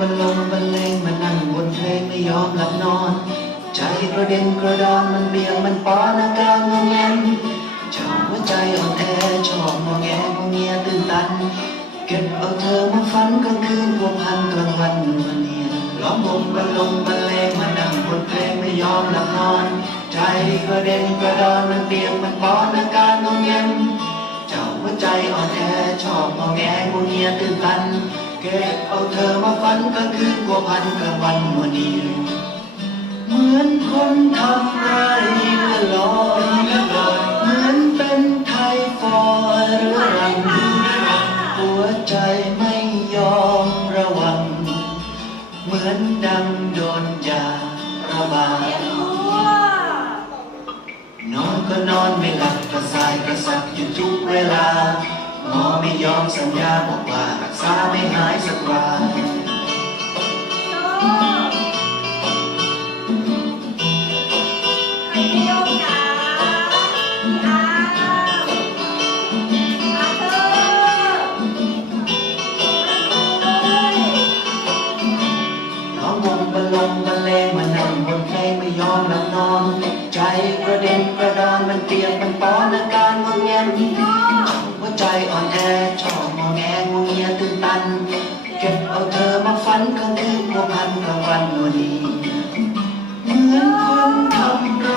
มันลงบรรเลงมันนั่งบนเพลงไม่ยอมหลับนอน ใจกระเด็นกระดอนมันเบี่ยงมันป้อนอาการงงแงนชอบหัวใจอ่อนแอชอบงอแงงงเงียตื่นตัน เก็บเอาเธอมาฝันกลางคืนพัวพันกลางวันมันเนียนร้องวงบรรลงบรรเลงมันนั่งบนเพลงไม่ยอมหลับนอน ใจกระเด็นกระดอนมันเบี่ยงมันป้อนอาการงงแงนเจ้าหัวใจอ่อนแอชอบงอแงงงเงียตื่นตัน เก็บเอาเธอมาฝันกลางคืนพัวพันกลางวันมัวนีเหมือนคนทำไรละลอยเหมือนเป็นไทยฟอยหรือรังหัวใจไม่ยอมระวัง เหมือนดังโดนยาระบายนอนก็นอนไม่หลับกระสายกระสับอยู่ทุกเวลา หมอไม่ยอมสัญญาบอกว่ารักษาไม่หายสักรายน้องวงบรรลงบ วันวันีเหมือนคนทำไร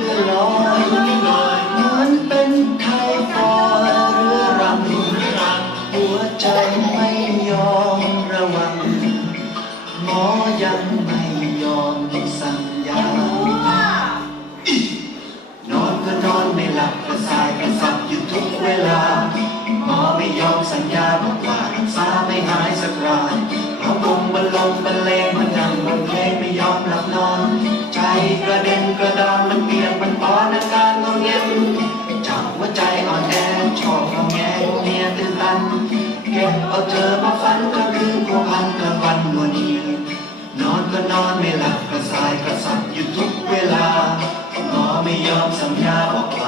เลื่อนลอยเหมือนเป็นไทยฟอยเรือรังหัวใจไม่ยอมระวัง หมอยังไม่ยอมสัญญานอนก็นอนไม่หลับกระสายกระสับอยู่ทุกเวลา หมอไม่ยอมสัญญา งบรรเลงมันนั่งบนเพลงไม่ยอมหลับนอน ใจกระเด็นกระดอนมันเปียกมันป้อนอาการงงเงียจับหัวใจอ่อนแอชอบงงแงเนียตื่นตันเก็บเอาเธอมาฝันก็คือพัวพันกลางวันวลนีนอนก็นอนไม่หลับกระสายกระสับอยู่ทุกเวลาหมอไม่ยอมสัญญาบอก